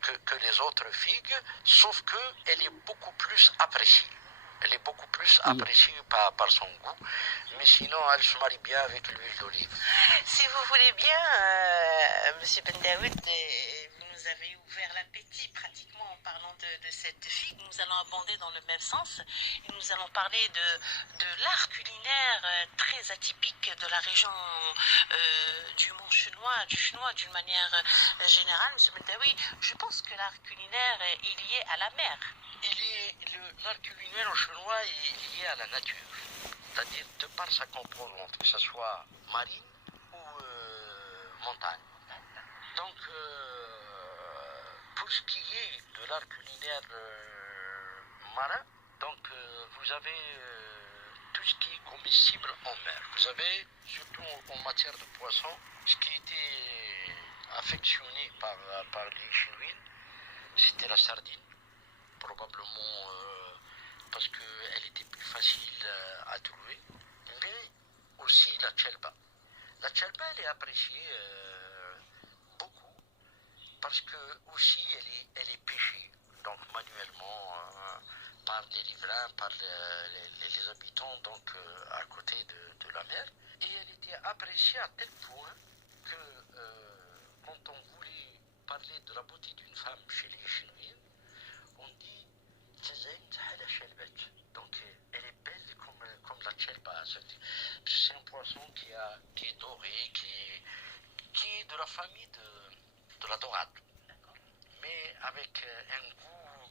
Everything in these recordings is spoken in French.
que les autres figues, sauf qu'elle est beaucoup plus appréciée. Elle est beaucoup plus appréciée par son goût, mais sinon elle se marie bien avec l'huile d'olive. Si vous voulez bien, Monsieur Ben Daoud, vous nous avez ouvert l'appétit pratiquement en parlant de cette figue. Nous allons abonder dans le même sens et nous allons parler de l'art culinaire très atypique de la région du Mont Chenois, du Chenois d'une manière générale. Monsieur Ben Daoud, je pense que l'art culinaire est lié à la mer. L'art culinaire au chinois est lié à la nature, c'est-à-dire de par sa composante, que ce soit marine ou montagne. Donc, pour ce qui est de l'art culinaire marin, donc vous avez tout ce qui est comestible en mer. Vous avez, surtout en matière de poisson, ce qui était affectionné par les Chinois, c'était la sardine. Probablement parce qu'elle était plus facile à trouver, mais aussi la chelba. La chelba, elle est appréciée beaucoup parce que aussi elle est pêchée, donc manuellement par les riverains, par les habitants donc à côté de la mer. Et elle était appréciée à tel point que quand on voulait parler de la beauté d'une femme chez les Chinois, on dit donc elle est belle comme la chelba. C'est un poisson qui est doré, qui est de la famille de la dorade, mais avec un goût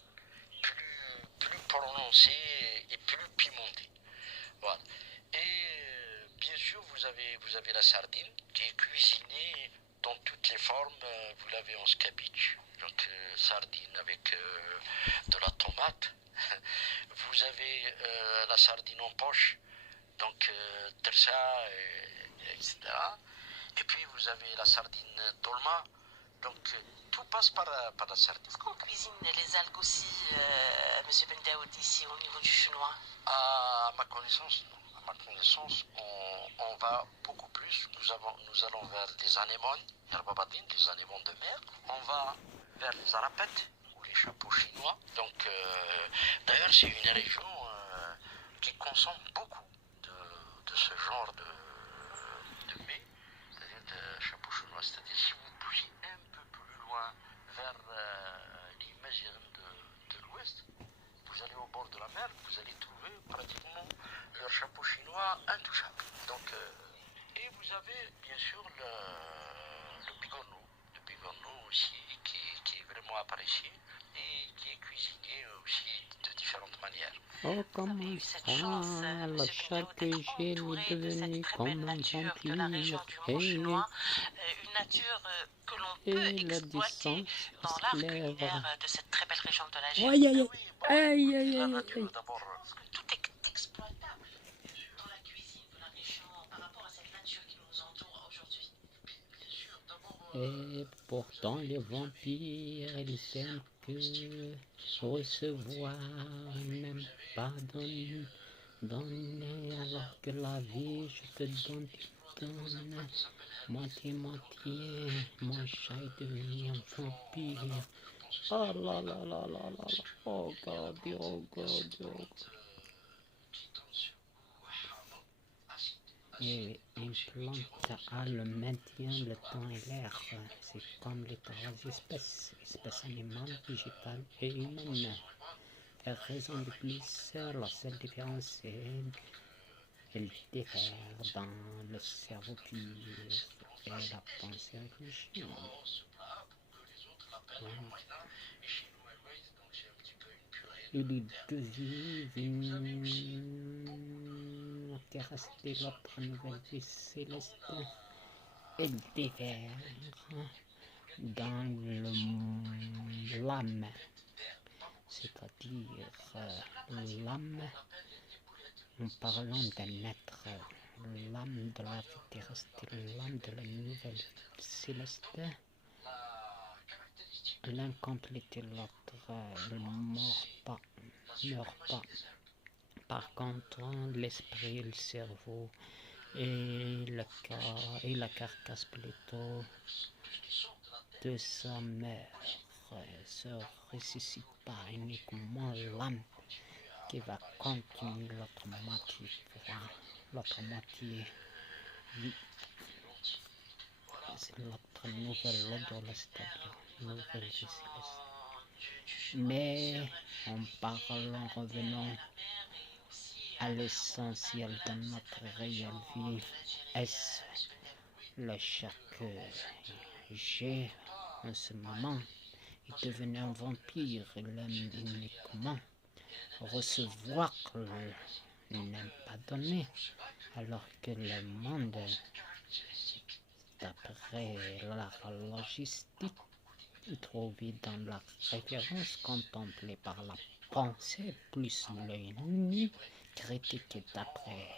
plus prononcé et plus pimenté. Voilà. Et bien sûr, vous avez la sardine qui est cuisinée dans toutes les formes. Vous l'avez en scabiche, donc sardine avec de la tomate. Vous avez la sardine en poche, donc tersa, etc. Et puis vous avez la sardine dolma, donc tout passe par la sardine. Est-ce qu'on cuisine les algues aussi, Monsieur Ben Daoud, ici au niveau du chinois? À ma connaissance, non. À ma connaissance, on va beaucoup plus. Nous allons vers les anémones, les anémones de mer. On va vers les arapettes, ou les chapeaux chinois. Donc, d'ailleurs, c'est une région qui consomme beaucoup de ce genre de mets, c'est-à-dire de chapeaux chinois. C'est-à-dire, si vous poussez un peu plus loin vers l'imagine de l'ouest, vous allez au bord de la mer, vous allez trouver pratiquement leur chapeau chinois intouchable. Donc, et vous avez bien sûr le bigorneau aussi qui est vraiment apprécié et qui est cuisiné aussi de différentes manières. Oh, comment ça, le chat que j'ai est devenu comme un vampire, une nature que l'on peut exploiter dans l'art culinaire de cette très belle région de la Géorgie. Aïe, aïe, aïe, aïe, aïe, aïe. Tout est exploitable dans la cuisine de la région par rapport à cette nature qui nous entoure aujourd'hui. Et pourtant les vampires, ils aiment que recevoir, même pas donner, alors que la vie, je te donne moitié, mon chat est devenu un vampire. Oh là là là là là là, oh God, oh God, oh God. Et une plante a le maintien, le temps et l'air. C'est comme les trois espèces animales, végétales et humaines. La raison de plus, la seule différence est qu'elle diffère dans le cerveau pur et la pensée réfléchie. Il devise une terrasse de l'autre nouvelle vie céleste. Elle diffère dans l'âme, c'est-à-dire l'âme, en parlant d'un être, l'âme de la vie terrestre, l'âme de la nouvelle vie céleste. L'un complète l'autre, ne meurt pas. Par contre, l'esprit, le cerveau et le corps et la carcasse plutôt de sa mère. se ressuscite pas uniquement l'âme qui va continuer l'autre moitié vie. C'est l'autre nouvelle ordre, c'est-à-dire nouvelle vie céleste. Mais en revenant à l'essentiel de notre réelle vie, est-ce le choc que j'ai en ce moment? Il devenait un vampire, il aime uniquement recevoir qu'il n'aime pas donner, alors que le monde, d'après la logistique trouvée dans la référence contemplée par la pensée plus l'œil nu, critiquée d'après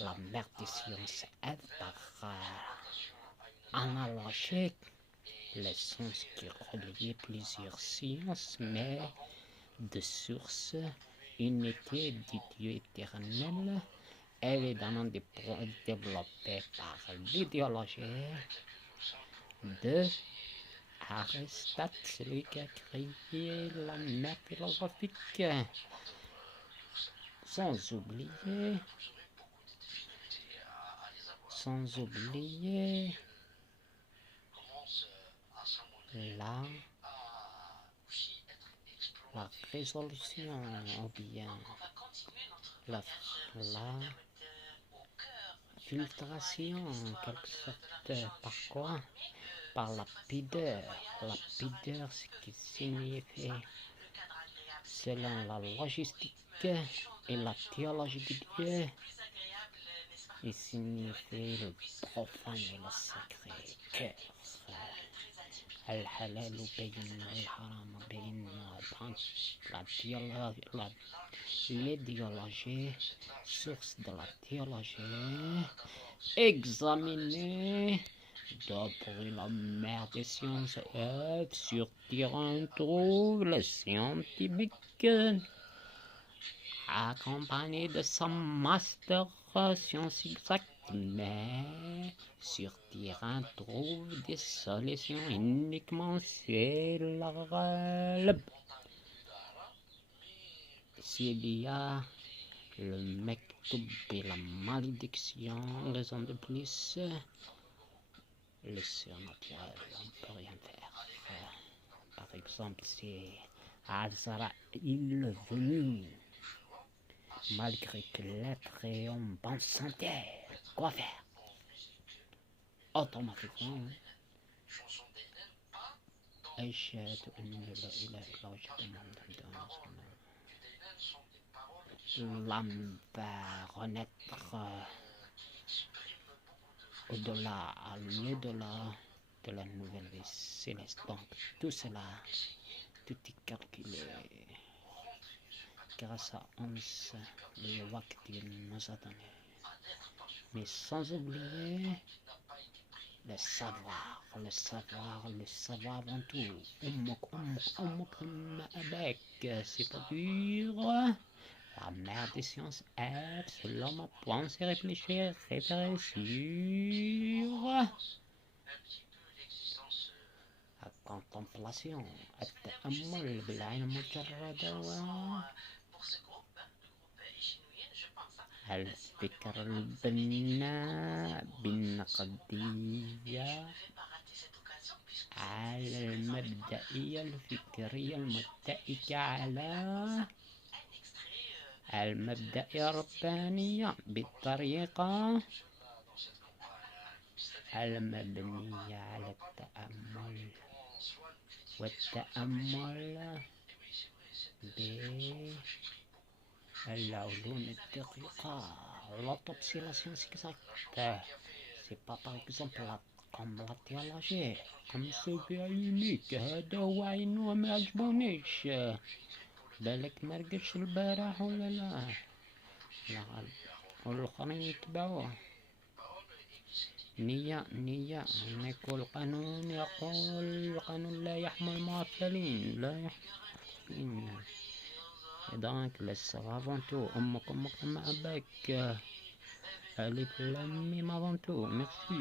la mère des sciences aide par analogie l'essence qui reliait plusieurs sciences, mais de source unité du Dieu éternel, évidemment développée par l'idéologie de Aristote, celui qui a créé la mère philosophique, sans oublier la résolution, ou bien la filtration en quelque sorte. Par quoi? Par la pudeur. La pudeur, ce qui signifie, selon la logistique et la théologie de Dieu, il signifie le profane et le sacré cœur. Al-halal bayin al-haram bayin. L'idéologie, source de la théologie, examinée d'après la mère des sciences, sur terrain trouve le scientifique, accompagné de son master sciences exactes, mais sur terrain trouve des solutions uniquement sur la relève. S'il y a le mektoub et la malédiction, raison de plus, le surnaturel, on ne peut rien faire. Par exemple, si Azraïl est venu, malgré que l'être est en bonne santé, quoi faire? Automatiquement, l'âme va renaître au-delà de la nouvelle vie céleste. Donc tout cela, tout est calculé grâce à le loi que Dieu nous a donné. Mais sans oublier le savoir avant tout. C'est-à-dire la mère des sciences est, selon ma pensée réfléchir, référer sur la contemplation. الفكر البناء بالنقدية على المبدئية الفكرية المتكئة على المبدئية الربانية بالطريقة المبنية على التأمل والتأمل العلوم الدقيقة. L'autopsie, la science exacte, c'est pas par exemple comme la théologie, comme c'est unique. هذا هو عين وما عجبونيش، بالك مرقش البارح ولا لا، والآخرين يتبعوه. نية يقول قانون، يقول قانون لا يحمل معطلين، لا يحمل. Et donc, le savoir avant tout, أمك مع أباك، ألف لام ميم avant tout. Merci.